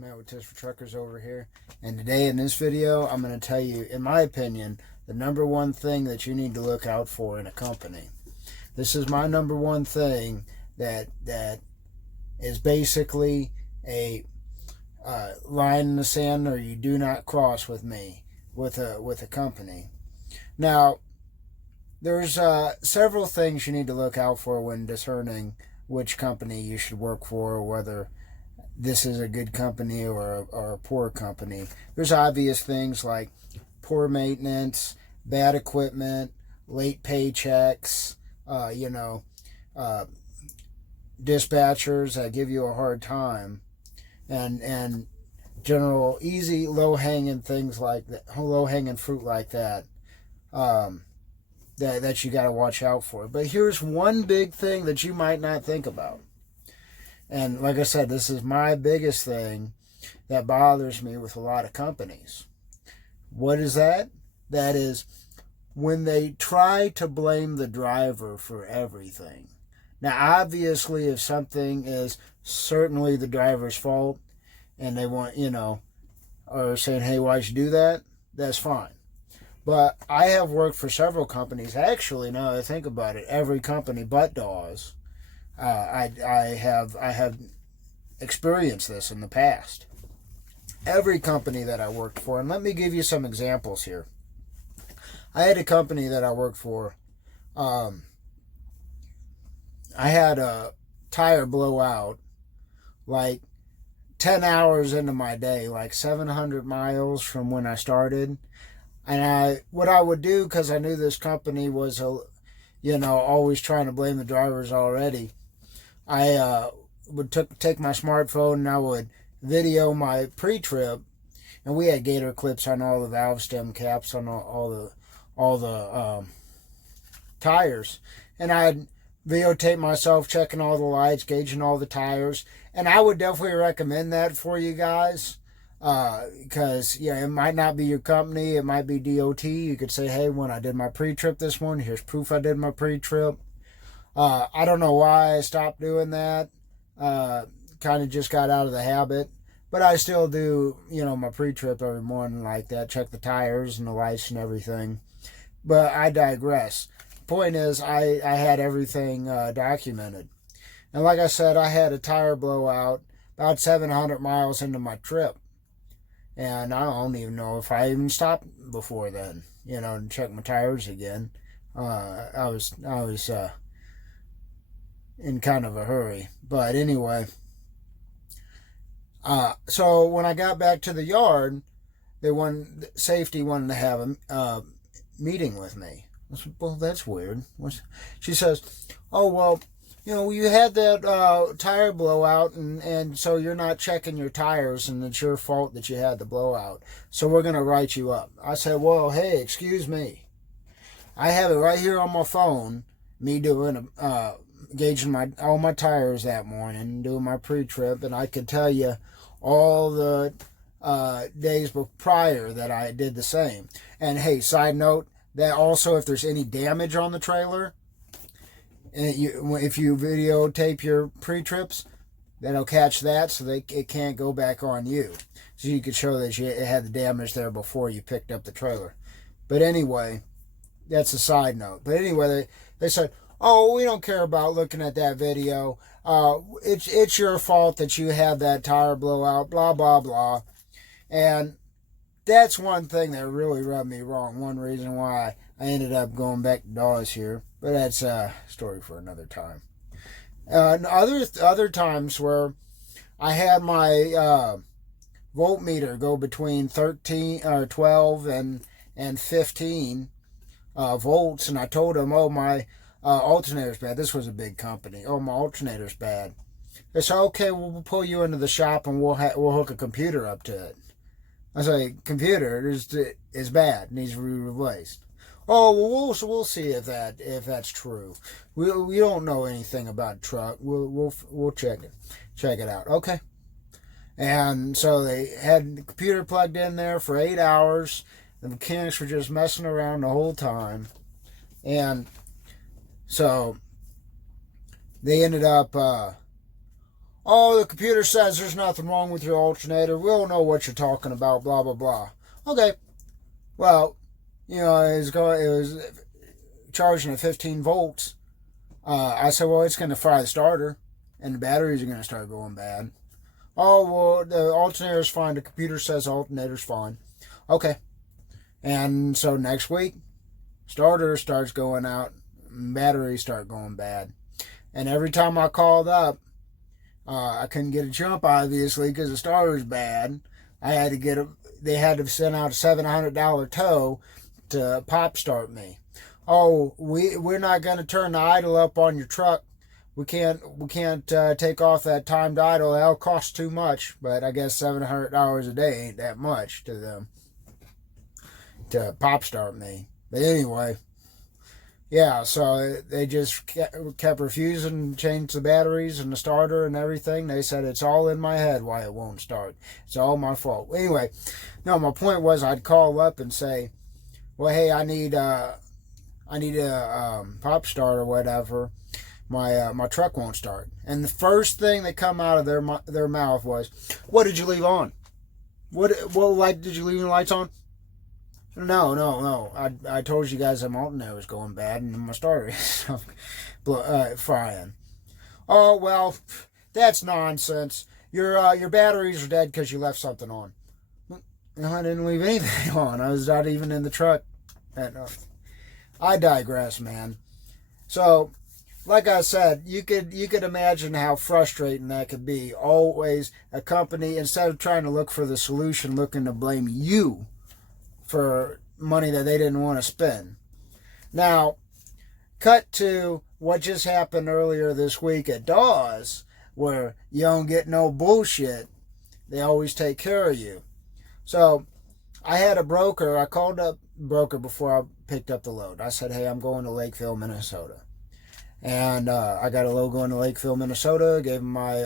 Matt with Tips for Truckers over here, and today in this video I'm going to tell you, in my opinion, the number one thing that you need to look out for in a company. This is my number one thing that is basically a line in the sand, or you do not cross with me with a company. Now, there's several things you need to look out for when discerning which company you should work for, or whether this is a good company or a poor company. There's obvious things like poor maintenance, bad equipment, late paychecks, dispatchers that give you a hard time, and general easy low-hanging things like that, low-hanging fruit like that, that you got to watch out for. But here's one big thing that you might not think about. And like I said, this is my biggest thing that bothers me with a lot of companies. What is that? That is when they try to blame the driver for everything. Now, obviously, if something is certainly the driver's fault and they want, or saying, hey, why'd you do that? That's fine. But I have worked for several companies. Actually, now that I think about it, every company but Dawes. I have experienced this in the past. Every company that I worked for, and let me give you some examples here. I had a company that I worked for. I had a tire blowout like 10 hours into my day, like 700 miles from when I started. And what I would do, because I knew this company was, always trying to blame the drivers already, I would take my smartphone and I would video my pre-trip, and we had gator clips on all the valve stem caps on all the tires, and I'd videotape myself checking all the lights, gauging all the tires, and I would definitely recommend that for you guys, because it might not be your company, it might be DOT. You could say, hey, when I did my pre-trip this morning, here's proof I did my pre-trip. I don't know why I stopped doing that. Kind of just got out of the habit. But I still do, my pre-trip every morning like that. Check the tires and the lights and everything. But I digress. Point is, I had everything documented. And like I said, I had a tire blowout about 700 miles into my trip. And I don't even know if I even stopped before then, to check my tires again. I was in kind of a hurry. But anyway, so when I got back to the yard, safety wanted to have a meeting with me. I said, well, that's weird. She says, oh, well, you had that tire blowout, and so you're not checking your tires, and it's your fault that you had the blowout. So we're going to write you up. I said, well, hey, excuse me. I have it right here on my phone, me doing gauging all my tires that morning, doing my pre-trip, and I could tell you all the days prior that I did the same. And hey, side note, that also, if there's any damage on the trailer, and if you videotape your pre-trips, that'll catch that, so it can't go back on you. So you could show that it had the damage there before you picked up the trailer. But anyway, that's a side note. But anyway, they said, oh, we don't care about looking at that video. It's your fault that you had that tire blowout, blah, blah, blah. And that's one thing that really rubbed me wrong. One reason why I ended up going back to Dawes here. But that's a story for another time. Other times where I had my voltmeter go between 12 and 15 volts, and I told them, oh, my alternator's bad. This was a big company. Oh, my alternator's bad. They said, okay, we'll pull you into the shop and we'll hook a computer up to it. I say, computer is bad, needs to be replaced. Oh, well, we'll see if that's true. We don't know anything about truck. We'll check it out. Okay. And so they had the computer plugged in there for 8 hours. The mechanics were just messing around the whole time, and so they ended up Oh, the computer says there's nothing wrong with your alternator. We don't know what you're talking about, blah, blah, blah. Okay, well, it was charging at 15 volts. I said, well, it's going to fry the starter, and the batteries are going to start going bad. Oh, well, the alternator's fine. The computer says the alternator's fine. Okay. And so next week, starter starts going out, batteries start going bad. And every time I called up, I couldn't get a jump, obviously, because the starter's bad. They had to send out a $700 tow to pop start me. Oh, we're not going to turn the idle up on your truck. We can't take off that timed idle. That'll cost too much. But I guess $700 a day ain't that much to them to pop start me. But anyway, yeah. So they just kept refusing to change the batteries and the starter and everything. They said it's all in my head why it won't start. It's all my fault. Anyway, no. My point was I'd call up and say, well, hey, I need a pop start or whatever. My truck won't start. And the first thing that come out of their mouth was, what did you leave on? What light did you leave your lights on? No. I told you guys that my alternator was going bad and my starter is frying. Oh, well, that's nonsense. Your batteries are dead because you left something on. No, I didn't leave anything on. I was not even in the truck. I digress, man. So, like I said, you could imagine how frustrating that could be. Always a company, instead of trying to look for the solution, looking to blame you for money that they didn't want to spend. Now, cut to what just happened earlier this week at Dawes, where you don't get no bullshit. They always take care of you. So, I had a broker. I called up the broker before I picked up the load. I said, hey, I'm going to Lakeville, Minnesota. And I got a load going to Lakeville, Minnesota. Gave him my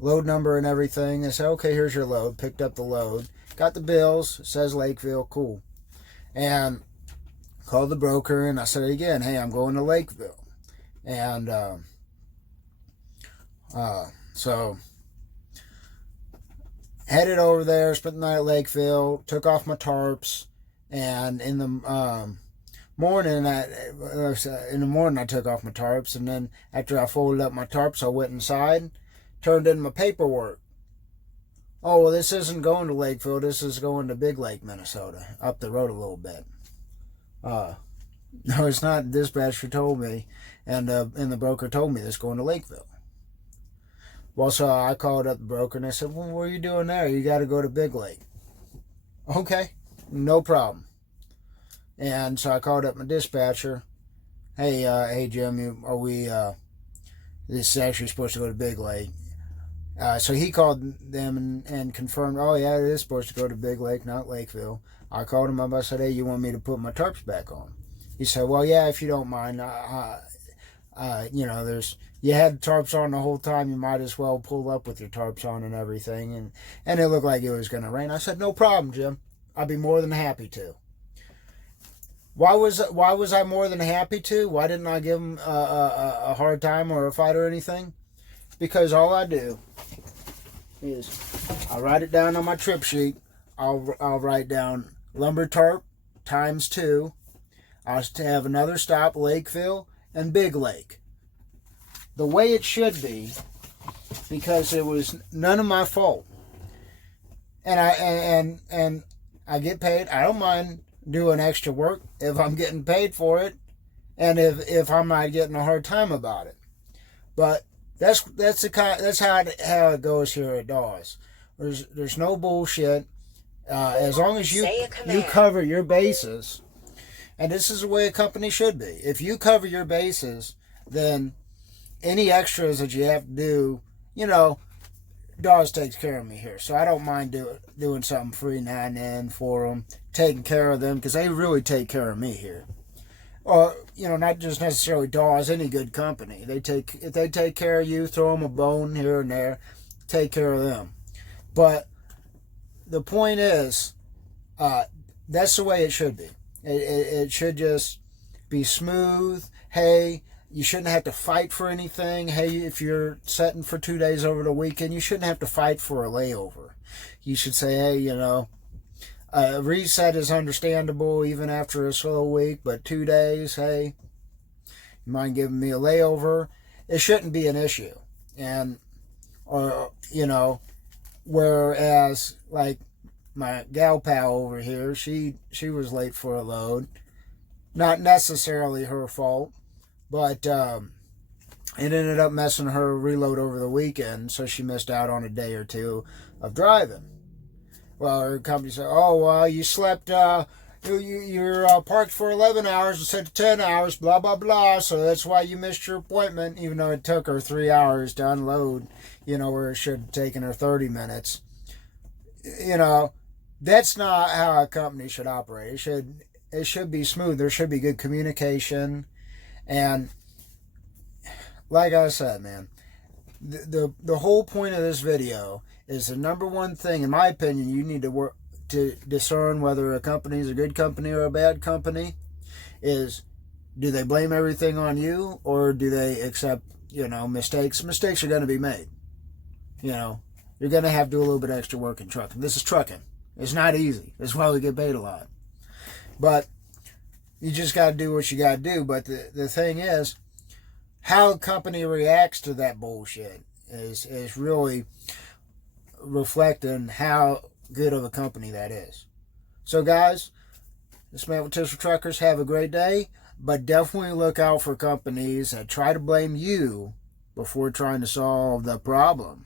load number and everything. They said, okay, here's your load. Picked up the load. Got the bills. It says Lakeville. Cool. And called the broker and I said again, hey, I'm going to Lakeville. And so headed over there, spent the night at Lakeville, took off my tarps, and in the morning I took off my tarps, and then after I folded up my tarps, I went inside, turned in my paperwork. Oh, well, this isn't going to Lakeville, this is going to Big Lake, Minnesota, up the road a little bit. No, it's not. The dispatcher told me, and the broker told me this going to Lakeville. Well, so I called up the broker and I said, well, what are you doing there? You got to go to Big Lake. Okay, no problem. And so I called up my dispatcher. Hey, Jim, this is actually supposed to go to Big Lake. So he called them and confirmed, oh, yeah, it is supposed to go to Big Lake, not Lakeville. I called him up. I said, hey, you want me to put my tarps back on? He said, well, yeah, if you don't mind. You had tarps on the whole time. You might as well pull up with your tarps on and everything. And it looked like it was going to rain. I said, no problem, Jim. I'd be more than happy to. Why was I more than happy to? Why didn't I give him a hard time or a fight or anything? Because all I do is I write it down on my trip sheet. I'll write down lumber tarp times 2. I'll have another stop, Lakeville and Big Lake. The way it should be, because it was none of my fault. And I get paid. I don't mind doing extra work if I'm getting paid for it, and if I'm not getting a hard time about it. But that's how it goes here at Dawes. There's no bullshit. As long as you cover your bases, and this is the way a company should be. If you cover your bases, then any extras that you have to do, Dawes takes care of me here. So I don't mind doing something free now and then for them, taking care of them, because they really take care of me here. Or, not just necessarily Dawes, any good company. If they take care of you, throw them a bone here and there, take care of them. But the point is, that's the way it should be. It should just be smooth. Hey, You shouldn't have to fight for anything. Hey, if you're setting for 2 days over the weekend, you shouldn't have to fight for a layover. You should say, hey, a reset is understandable even after a slow week, but 2 days, hey, you mind giving me a layover? It shouldn't be an issue. And, whereas, like, my gal pal over here, she was late for a load. Not necessarily her fault, but it ended up messing her reload over the weekend, so she missed out on a day or two of driving. Well, her company said, oh, well, you slept, you're parked for 11 hours instead of 10 hours, blah, blah, blah, so that's why you missed your appointment, even though it took her 3 hours to unload, where it should have taken her 30 minutes. That's not how a company should operate. It should be smooth. There should be good communication. And like I said, man, the whole point of this video is the number one thing, in my opinion, you need to work to discern whether a company is a good company or a bad company is, do they blame everything on you, or do they accept, mistakes? Mistakes are going to be made. You're going to have to do a little bit extra work in trucking. This is trucking. It's not easy. That's why we get paid a lot. But you just got to do what you got to do. But the thing is, how a company reacts to that bullshit is really reflecting how good of a company that is. So guys, this man with Tips for Truckers, have a great day. But definitely look out for companies that try to blame you before trying to solve the problem.